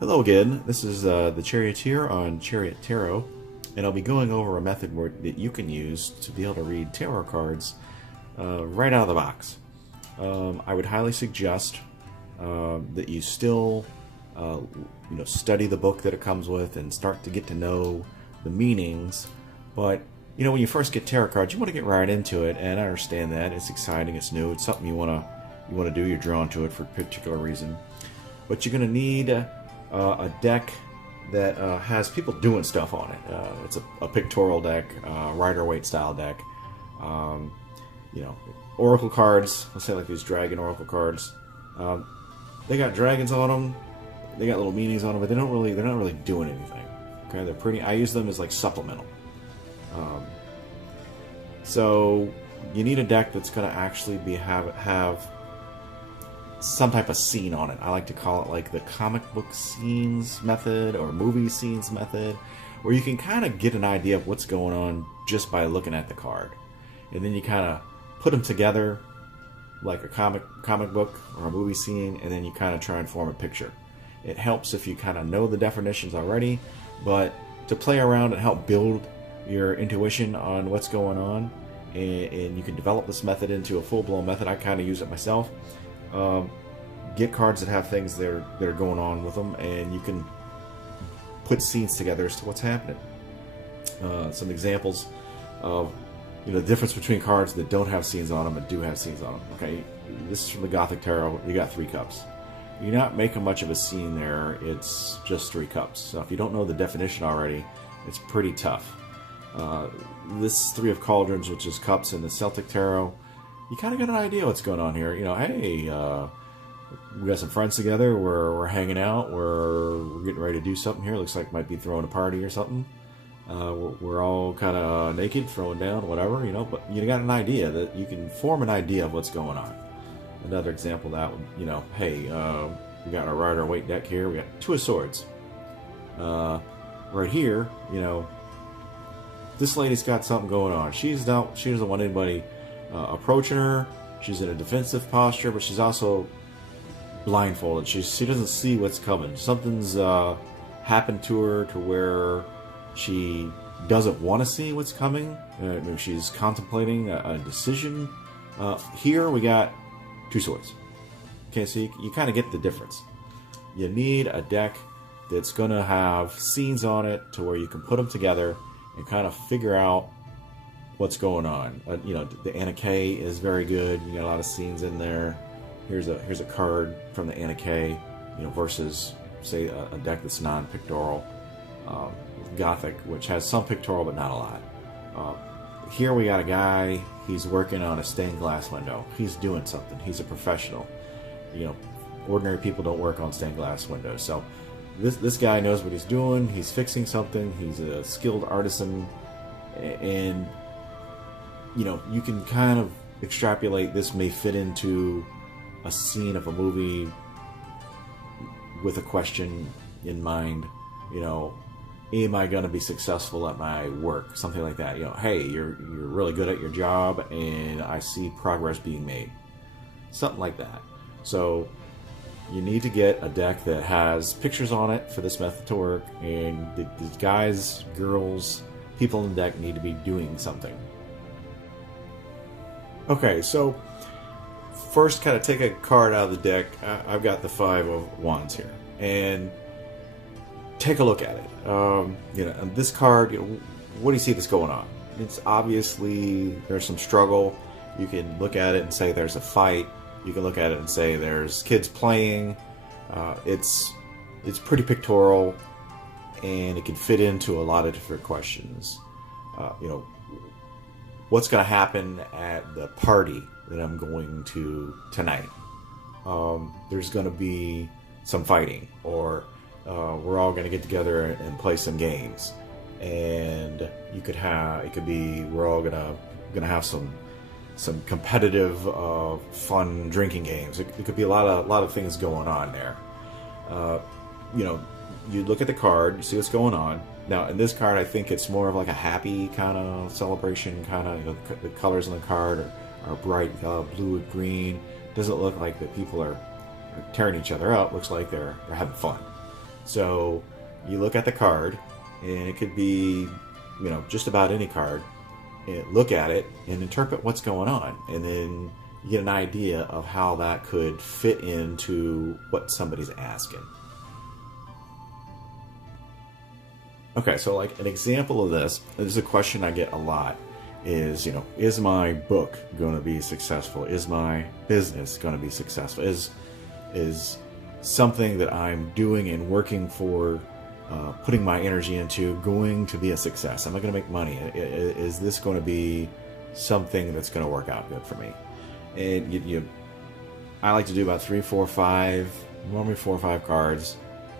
Hello again, this is the Charioteer on Chariot Tarot, and I'll be going over a method that you can use to be able to read tarot cards right out of the box. I would highly suggest that you still study the book that it comes with and start to get to know the meanings, but when you first get tarot cards, you want to get right into it, and I understand that. It's exciting, it's new, it's something you want to do, you're drawn to it for a particular reason. But you're going to need a deck that has people doing stuff on it. It's a pictorial deck, Rider-Waite style deck. Oracle cards, let's say like these dragon oracle cards. They got dragons on them, they got little meanings on them, but they're not really doing anything. Okay, they're pretty. I use them as like supplemental. So you need a deck that's going to actually have some type of scene on it. I like to call it like the comic book scenes method or movie scenes method, where you can kind of get an idea of what's going on just by looking at the card, and then you kind of put them together like a comic book or a movie scene, and then you kind of try and form a picture. It helps if you kind of know the definitions already, but to play around and help build your intuition on what's going on, and you can develop this method into a full-blown method. I kind of use it myself. Get cards that have things that are going on with them, and you can put scenes together as to what's happening. Some examples of the difference between cards that don't have scenes on them and do have scenes on them. Okay, this is from the Gothic Tarot. You got 3 cups. You're not making much of a scene there. It's just 3 cups. So if you don't know the definition already, it's pretty tough. This 3 of Cauldrons, which is cups in the Celtic Tarot, you kind of got an idea what's going on here. Hey, we got some friends together, we're hanging out, we're getting ready to do something here. Looks like might be throwing a party or something. We're all kind of naked, throwing down, whatever, but you got an idea that you can form an idea of what's going on. Another example of that would, hey, we got our Rider-Waite deck here, we got 2 of Swords. Right here, this lady's got something going on. She doesn't want anybody approaching her. She's in a defensive posture, but she's also blindfolded. She doesn't see what's coming. Something's happened to her to where she doesn't want to see what's coming. Maybe she's contemplating a decision. Here we got 2 swords. Okay, so you kind of get the difference. You need a deck that's going to have scenes on it to where you can put them together and kind of figure out what's going on. The Anna K is very good. You got a lot of scenes in there. Here's a card from the Anna K, versus say a deck that's non-pictorial, Gothic, which has some pictorial but not a lot. Here we got a guy. He's working on a stained glass window. He's doing something. He's a professional. Ordinary people don't work on stained glass windows. So this guy knows what he's doing. He's fixing something. He's a skilled artisan, and you can kind of extrapolate this may fit into a scene of a movie with a question in mind. Am I going to be successful at my work? Something like that. Hey, you're really good at your job, and I see progress being made. Something like that. So you need to get a deck that has pictures on it for this method to work, and the guys, girls, people in the deck need to be doing something. Okay, so first kind of take a card out of the deck. I've got the 5 of Wands here, and take a look at it. And this card, what do you see that's going on? It's obviously there's some struggle. You can look at it and say there's a fight. You can look at it and say there's kids playing. It's pretty pictorial, and it can fit into a lot of different questions. What's going to happen at the party that I'm going to tonight? There's going to be some fighting, or we're all going to get together and play some games, and it could be we're all going to have some competitive, fun drinking games. It could be a lot of things going on there. You look at the card, you see what's going on. Now, in this card, I think it's more of like a happy kind of celebration, kind of, the colors on the card are bright blue and green. Doesn't look like that people are tearing each other up. Looks like they're having fun. So you look at the card, and it could be, just about any card. And look at it and interpret what's going on, and then you get an idea of how that could fit into what somebody's asking. Okay, so like an example of this is a question I get a lot is, is my book going to be successful? Is my business going to be successful? Is something that I'm doing and working for, putting my energy into, going to be a success? Am I going to make money? Is this going to be something that's going to work out good for me? And I like to do about 3, 4, 5, normally 4 or 5 cards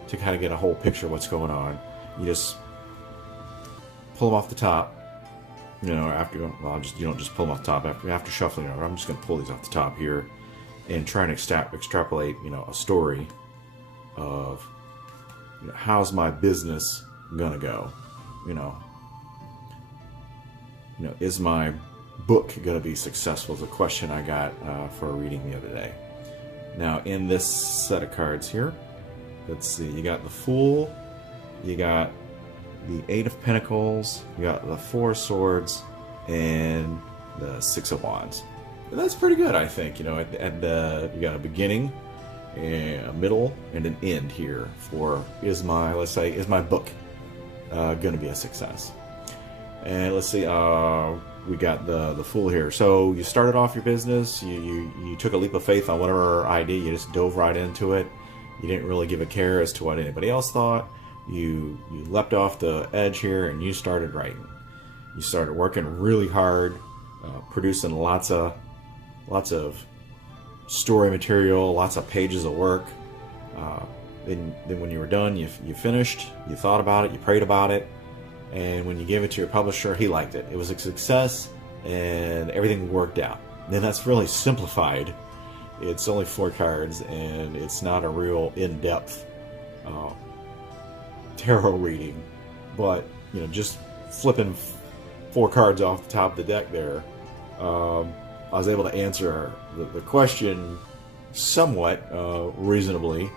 to kind of get a whole picture of what's going on. You just pull them off the top, after, you don't just pull them off the top. After shuffling over, I'm just going to pull these off the top here and try and extrapolate, a story of, how's my business going to go? Is my book going to be successful? Is a question I got for a reading the other day. Now, in this set of cards here, let's see, you got the Fool, you got the 8 of Pentacles, you got the 4 of Swords, and the 6 of Wands. And that's pretty good, I think. You got a beginning, a middle, and an end here for is my book going to be a success? And let's see, we got the Fool here. So you started off your business, you took a leap of faith on whatever idea, you just dove right into it. You didn't really give a care as to what anybody else thought. You leapt off the edge here and you started writing. You started working really hard, producing lots of story material, lots of pages of work. Then when you were done, you finished, you thought about it, you prayed about it, and when you gave it to your publisher, he liked it. It was a success, and everything worked out. Then that's really simplified. It's only 4 cards, and it's not a real in-depth tarot reading, but just flipping 4 cards off the top of the deck there, I was able to answer the question somewhat reasonably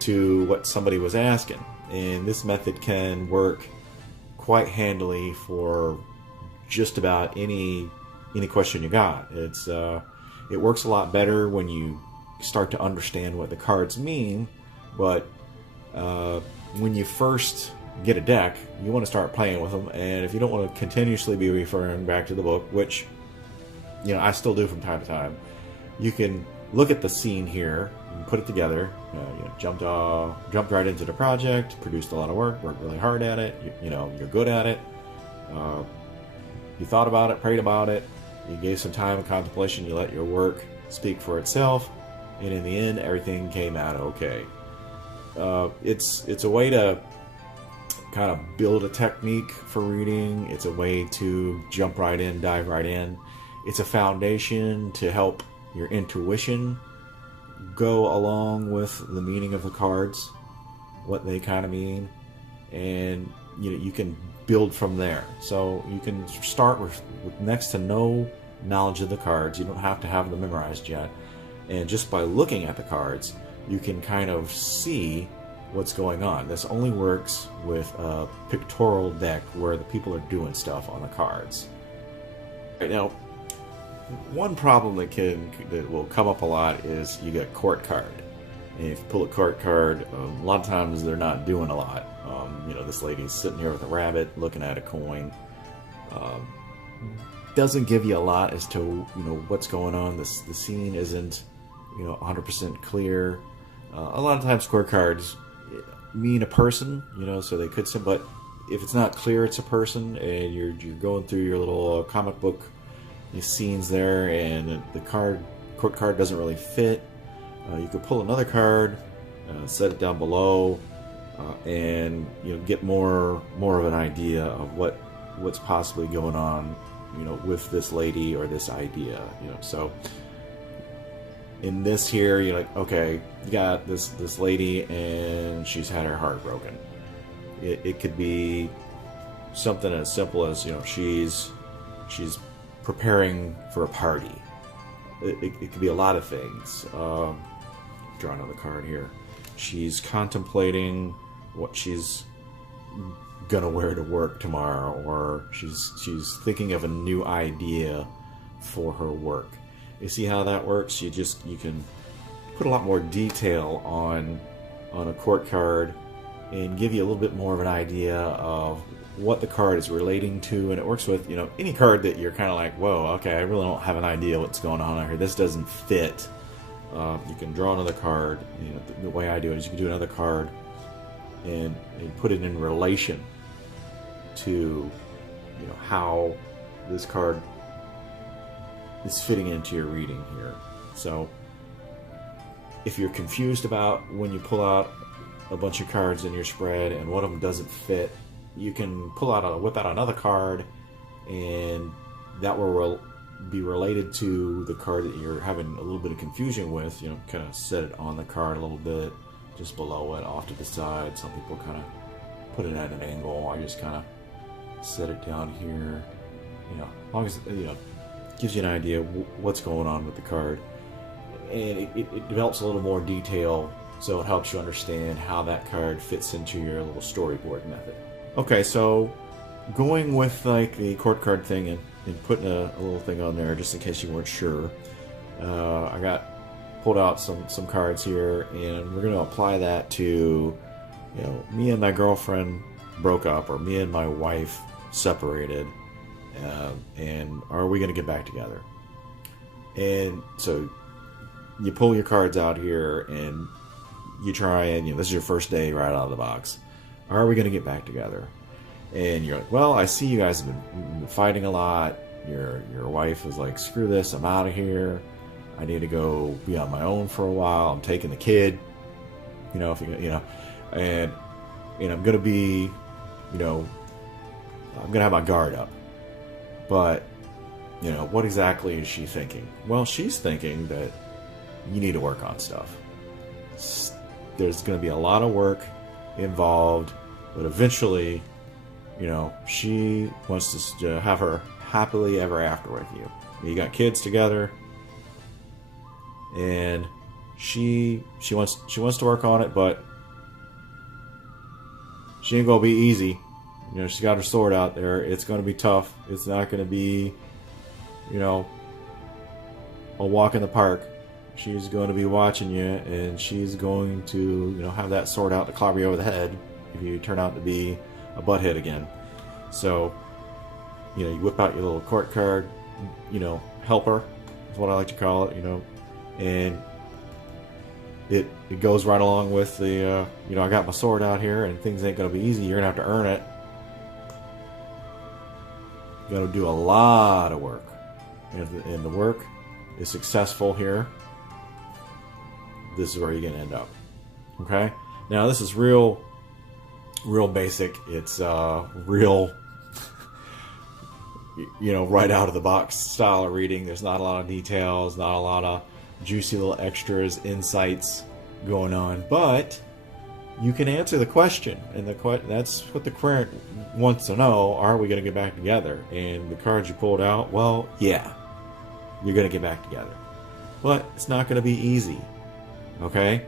to what somebody was asking. And this method can work quite handily for just about any question you got. It works a lot better when you start to understand what the cards mean, but when you first get a deck, you want to start playing with them, and if you don't want to continuously be referring back to the book, which I still do from time to time, you can look at the scene here and put it together. Jumped right into the project, produced a lot of worked really hard at it. You're good at it. You thought about it, prayed about it. You gave some time and contemplation. You let your work speak for itself, and in the end, everything came out okay. It's a way to kind of build a technique for reading. It's a way to jump right in, dive right in. It's a foundation to help your intuition go along with the meaning of the cards, what they kind of mean, and you can build from there. So you can start with next to no knowledge of the cards. You don't have to have them memorized yet, and just by looking at the cards, you can kind of see what's going on. This only works with a pictorial deck where the people are doing stuff on the cards. Right now, one problem that will come up a lot is you get court card. And if you pull a court card, a lot of times they're not doing a lot. This lady's sitting here with a rabbit, looking at a coin. Doesn't give you a lot as to what's going on. The scene isn't 100% clear. A lot of times court cards mean a person, so they could say, but if it's not clear it's a person, and you're going through your little comic book scenes there, and the court card doesn't really fit, you could pull another card, set it down below, and get more of an idea of what's possibly going on, with this lady or this idea, So in this here, you're like, okay, you got this lady, and she's had her heart broken. It could be something as simple as she's preparing for a party. It could be a lot of things. Draw another card here. She's contemplating what she's gonna wear to work tomorrow, or she's thinking of a new idea for her work. You see how that works? You can put a lot more detail on a court card and give you a little bit more of an idea of what the card is relating to, and it works with, you know, any card that you're kind of like, whoa, okay, I really don't have an idea what's going on here. This doesn't fit. You can draw another card. You know, the way I do it is you can do another card and put it in relation to, you know, how this card is fitting into your reading here. So if you're confused about when you pull out a bunch of cards in your spread and one of them doesn't fit, you can whip out another card, and that will be related to the card that you're having a little bit of confusion with. You know, kind of set it on the card a little bit, just below it, off to the side. Some people kind of put it at an angle. I just kind of set it down here. You know, as long as, you know, gives you an idea what's going on with the card, and it develops a little more detail, so it helps you understand how that card fits into your little storyboard method. Okay, so going with like the court card thing and putting a little thing on there just in case you weren't sure, I pulled out some cards here, and we're going to apply that to, you know, me and my girlfriend broke up, or me and my wife separated, and are we going to get back together? And so you pull your cards out here and you try, and, you know, this is your first day right out of the box. Are we going to get back together? And you're like, well, I see you guys have been fighting a lot. Your wife is like, screw this, I'm out of here. I need to go be on my own for a while. I'm taking the kid, you know, and I'm going to be, you know, I'm going to have my guard up. But, you know, what exactly is she thinking? Well, she's thinking that you need to work on stuff. There's going to be a lot of work involved, but eventually, you know, she wants to have her happily ever after with you. You got kids together, and she wants to work on it, but she ain't gonna be easy. You know, she's got her sword out there. It's gonna be tough. It's not gonna be, you know, a walk in the park. She's going to be watching you, and she's going to, you know, have that sword out to clobber you over the head if you turn out to be a butthead again. So, you know, you whip out your little court card, you know, helper is what I like to call it, you know, and it goes right along with the, you know, I got my sword out here, and things ain't going to be easy. You're going to have to earn it. You got to do a lot of work, and the work is successful here. This is where you're going to end up. Okay? Now, this is real basic. It's real, you know, right out of the box style of reading. There's not a lot of details, not a lot of juicy little extras, insights going on. But you can answer the question, and that's what the querent wants to know. Are we going to get back together? And the cards you pulled out, well, yeah, you're going to get back together. But it's not going to be easy. Okay?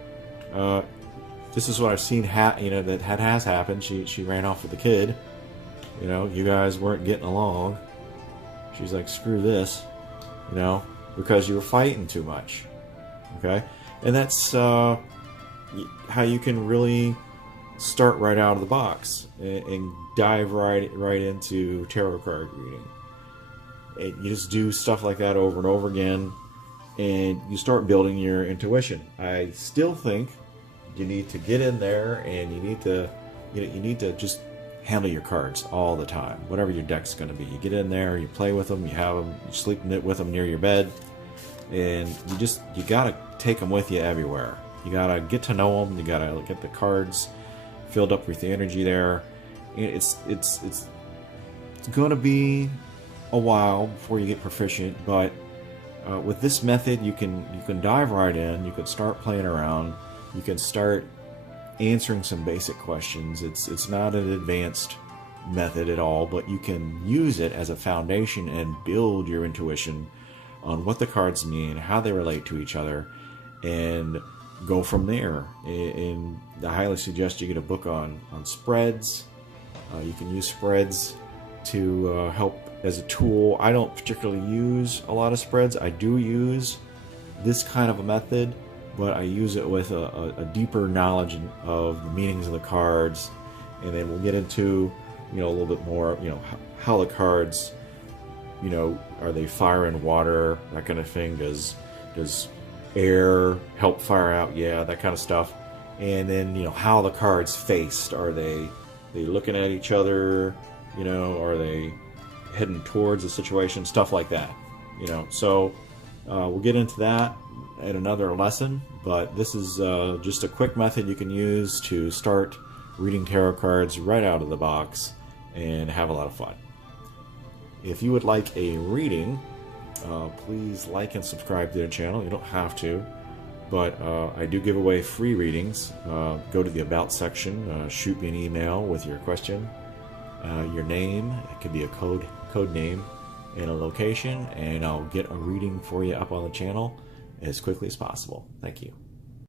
This is what I've seen, you know, that has happened. She ran off with the kid. You know, you guys weren't getting along. She's like, screw this, you know, because you were fighting too much. Okay? And that's how you can really start right out of the box and dive right into tarot card reading. And you just do stuff like that over and over again, and you start building your intuition. I still think you need to get in there, and you need to just handle your cards all the time, whatever your deck's going to be. You get in there, you play with them, you have them, you sleep with them near your bed, and you gotta take them with you everywhere. You gotta get to know them. You gotta get the cards filled up with the energy there. It's going to be a while before you get proficient, but with this method, you can dive right in. You can start playing around. You can start answering some basic questions. It's not an advanced method at all, but you can use it as a foundation and build your intuition on what the cards mean, how they relate to each other, and go from there. And I highly suggest you get a book on spreads. You can use spreads to help as a tool. I don't particularly use a lot of spreads. I do use this kind of a method, but I use it with a deeper knowledge of the meanings of the cards, and then we'll get into, you know, a little bit more, you know, how the cards, you know, are they fire and water, that kind of thing. Does air help fire out? Yeah, that kind of stuff. And then, you know, how the cards faced. Are they looking at each other? You know, are they heading towards a situation? Stuff like that. You know, so we'll get into that in another lesson, but this is just a quick method you can use to start reading tarot cards right out of the box and have a lot of fun. If you would like a reading, please like and subscribe to the channel. You don't have to, but I do give away free readings. Go to the About section, shoot me an email with your question, your name, it could be a code name, and a location, and I'll get a reading for you up on the channel as quickly as possible. Thank you.